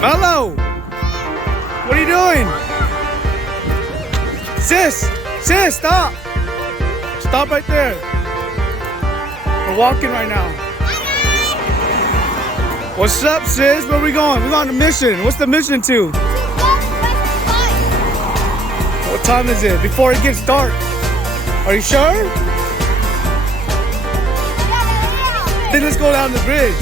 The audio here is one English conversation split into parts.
Mello! What are you doing? Sis, stop! Stop right there. We're walking right now. What's up, sis? Where are we going? We're on a mission. What's the mission to? What time is it? Before it gets dark. Are you sure? Then let's go down the bridge.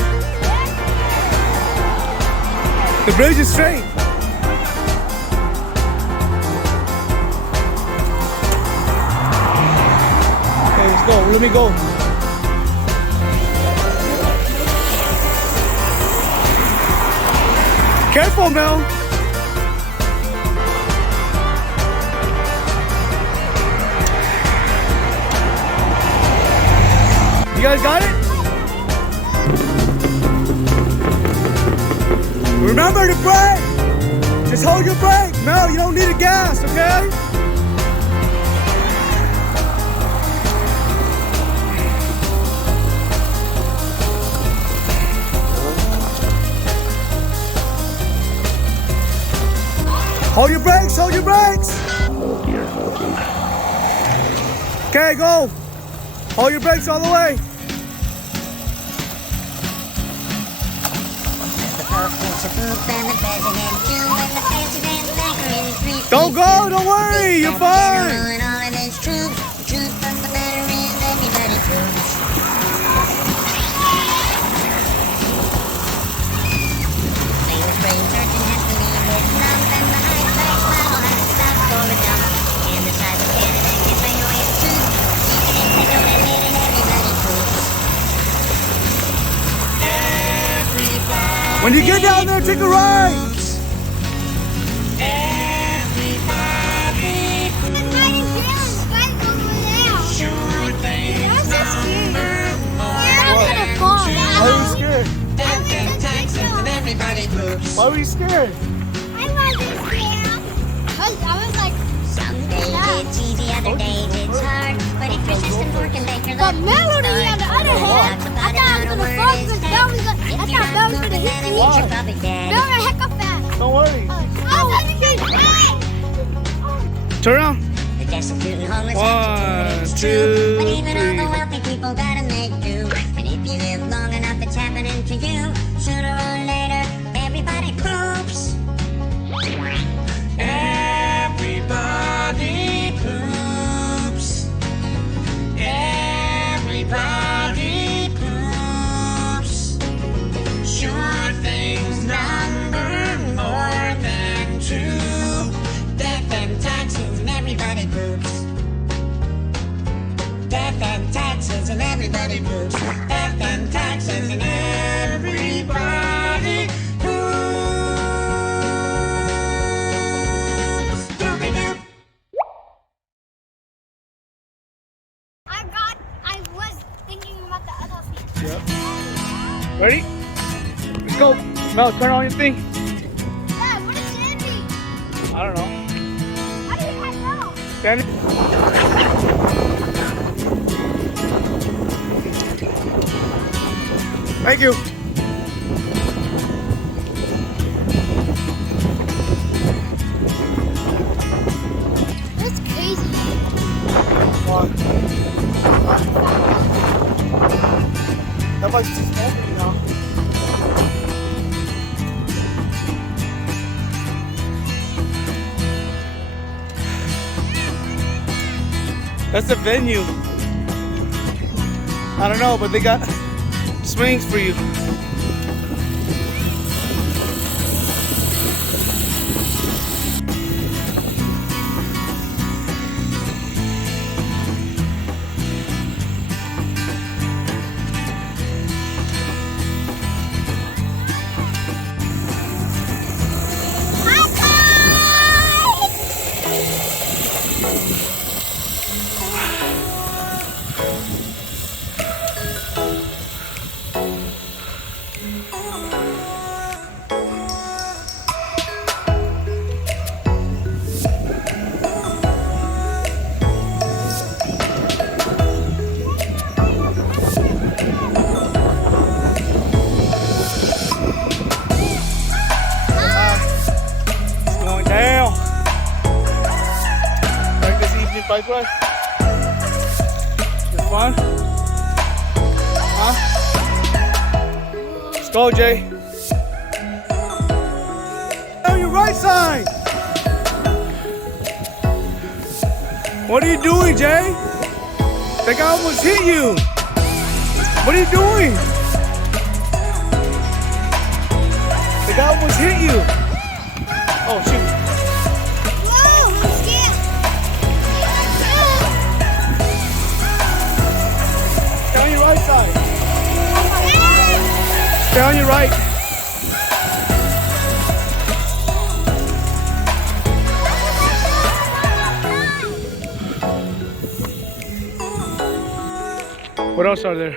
The bridge is straight. Okay, let's go. Let me go. Careful, Mel. You guys got it? Remember to brake! Just hold your brake! No, you don't need a gas, okay? Hold your brakes, hold your brakes! Okay, go! Hold your brakes all the way! Don't go, don't worry, you're fine. When you get down there, take a right. Why are you scared? Why were you scared? I wasn't scared. I was like, someday it's easy, other days it's hard. But if you're system working, make your but Melody, on the other hand, I thought I was going to fall because Bell was going to hit me. Bell got heck up fast. Don't worry. I wasn't getting Turn around. 1, 2, but even all the 3. wealthy people gotta make do. And if you live long enough, it's happening to you. Sooner or later, everybody poops. Everybody poops. Everybody poops. Sure things number more than 2. Death and taxes and everybody poops. Death and taxes and everybody poops. Death and taxes and everybody poops. Doopy-doop. I was thinking about the other thing. Yep. Ready? Let's go. Mel, turn on your thing. Dad, what is Sandy? I don't know. How do you guys know? Sandy? Thank you. That's crazy. That bike's too small for you now. That's the venue. I don't know, but they got swings for you. bike ride? It's fun? Huh? Let's go, Jay. On your right side. What are you doing, Jay? That guy almost hit you. What are you doing? The guy almost hit you. Oh, shoot. Whoa, I'm scared. Stay on your right side. Stay on your right. What else are there?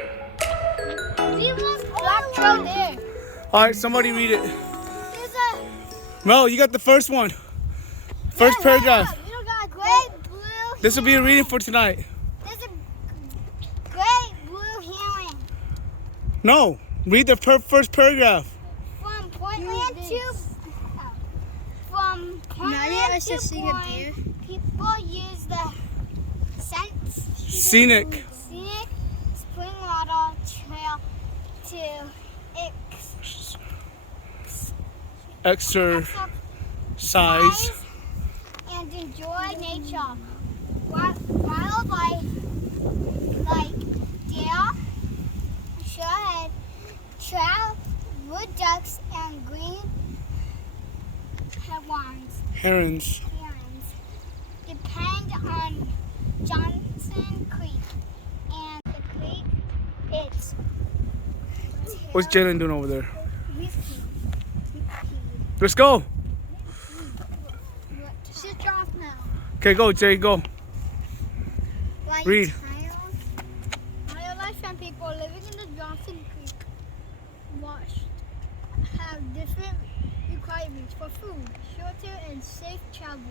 Black trail there. All right, somebody read it. There's a Mel, you got the first one. First paragraph. You don't got a great blue. This will be a reading for tonight. There's a great blue heron No, read the first paragraph. from Portland to Portland to Bourne. People use the Scenic. spring water trail to exercise and enjoy nature. Wildlife like deer, shorehead, trout, wood ducks, and green herons. Depend on Johnson Creek, and the creek it's What's Jalen doing over there? whiskey. Let's go. Sit off now. Okay, go, Jay, go. Read. Wildlife and people living in the Johnson Creek have different requirements for food, shelter, and safe travel.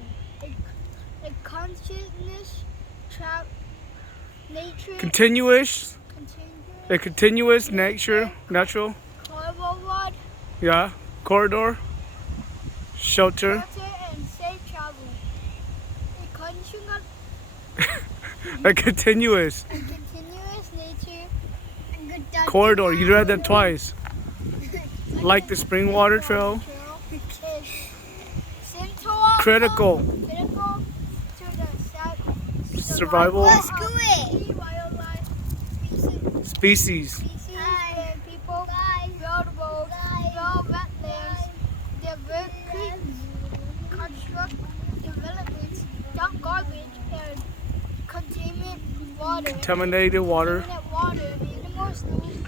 Continuous natural. Yeah, corridor, shelter. And safe travel. A continuous Continuous nature and good corridor. You read that twice. Like the spring water trail. Critical to the survival wildlife species. and people build roads, build wetlands, divert creeks, construct developments, dump garbage, and Contaminated water. Animals need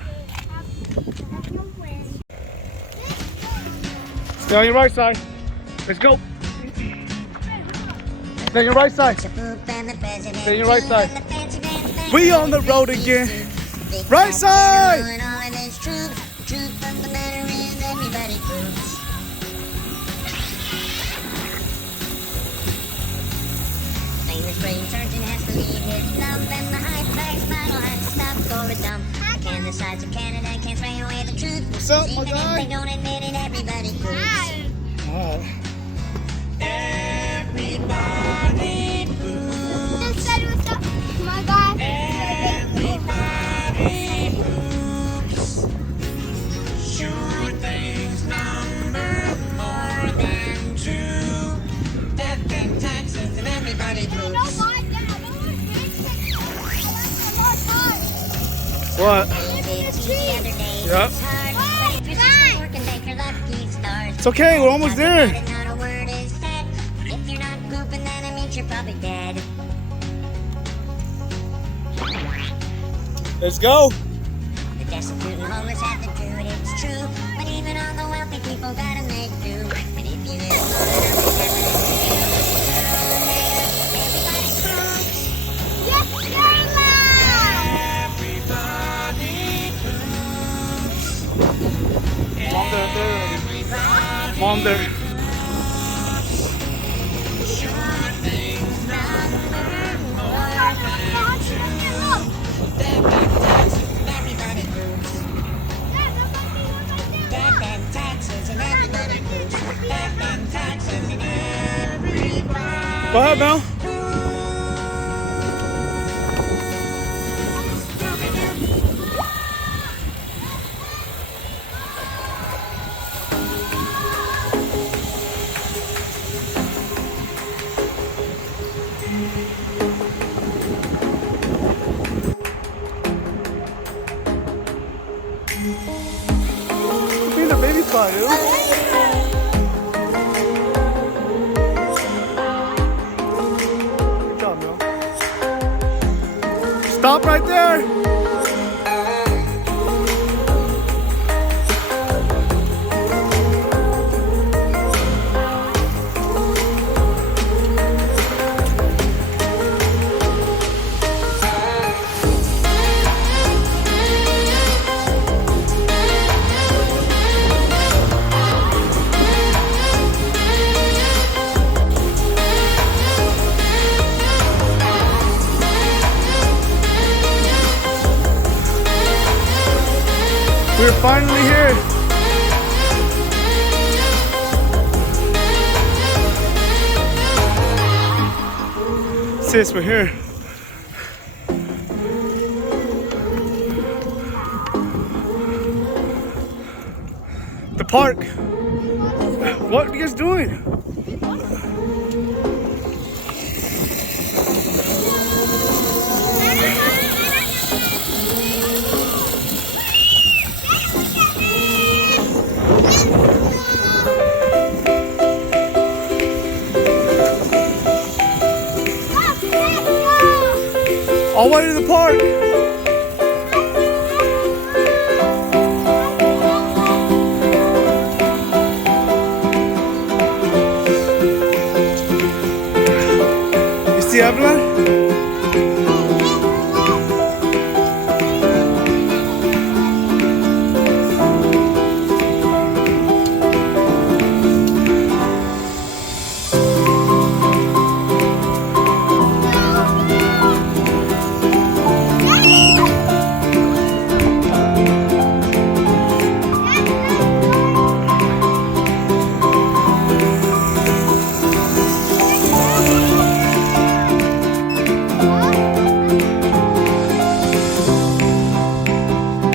Stay on your right side. Let's go. Stay on your right side. Stay on your right side. We on the road again. Right side. Famous brain surgeon has to leave his lump, and the high price model has to stop for a dump. Can the sides of Canada can't spray away the truth. What's up, my Even guy? if they don't admit it, everybody proves. Everybody poops. My God. Everybody poops. Sure things number more than two. Death and taxes and everybody poops. What? Yep. It's okay, we're almost there. Let's go. The destitute and homeless have to do it, it's true. But even all the wealthy people gotta make do. And if you live long enough to have it to do, sooner or later, everybody poops. Yes, Carla! Everybody poops. Mom there. Go ahead, Mel. car, dude. Good job, Mel. Stop right there. We're finally here. Sis, we're here. The park. What are you guys doing? All the way to the park. You see Evelyn?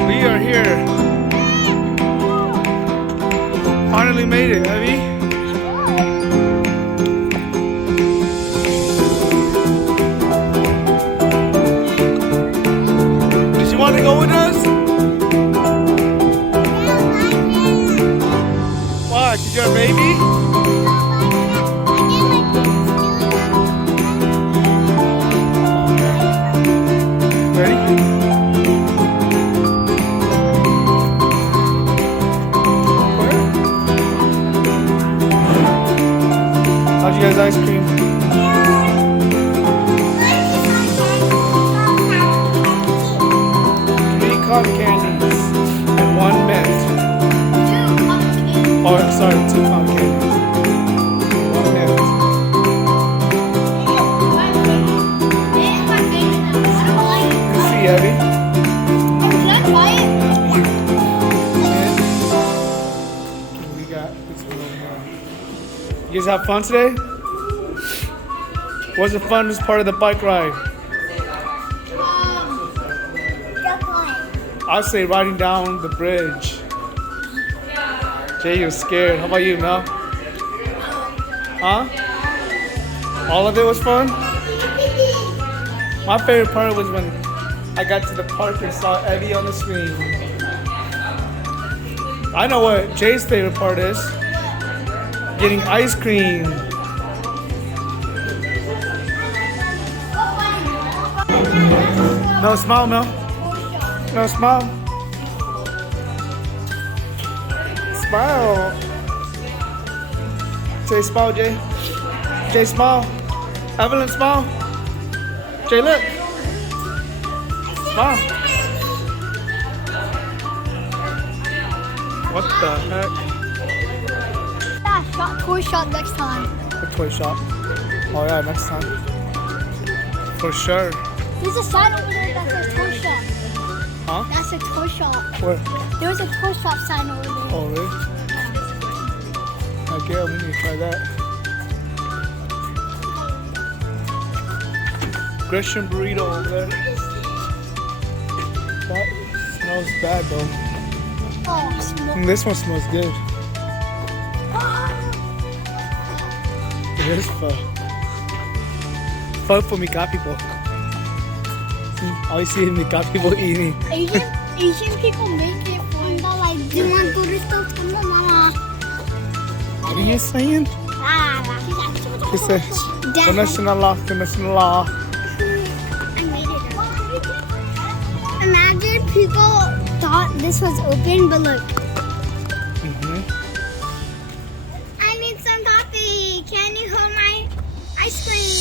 We are here. Finally made it, Evie. Did you want to go with us? Why? 'Cause you're a baby? Ready? How'd you guys ice cream? Three cotton candies and one mint. Oh, sorry, 2 cotton candies. 1 mint. You see, Abby? We got this one over here. You guys have fun today? What's the funnest part of the bike ride? I'd say riding down the bridge. Jay, you're scared. How about you, Mel? Huh? All of it was fun? My favorite part was when I got to the park and saw Eddie on the screen. I know what Jay's favorite part is. Getting ice cream. No, smile, Mel. No, smile. Smile. Jay, smile, Jay. Jay, smile. Evelyn, smile. Jay, look. Smile. What the heck? Toy shop next time. A toy shop. Oh yeah, next time. For sure. There's a sign over there that says toy shop. Huh? That's a toy shop. Where? There's a toy shop sign over there. Oh really? Okay, we need to try that. Gresham burrito over there. That smells bad though. Oh, small. This one smells good. It is pho. Pho for Mika people. All you see is Mika people eating. Asian people make it for like, do you want to do this stuff? What are you saying? He said, National I made it. Imagine people thought this was open, but look. I need some coffee. Can you hold my ice cream?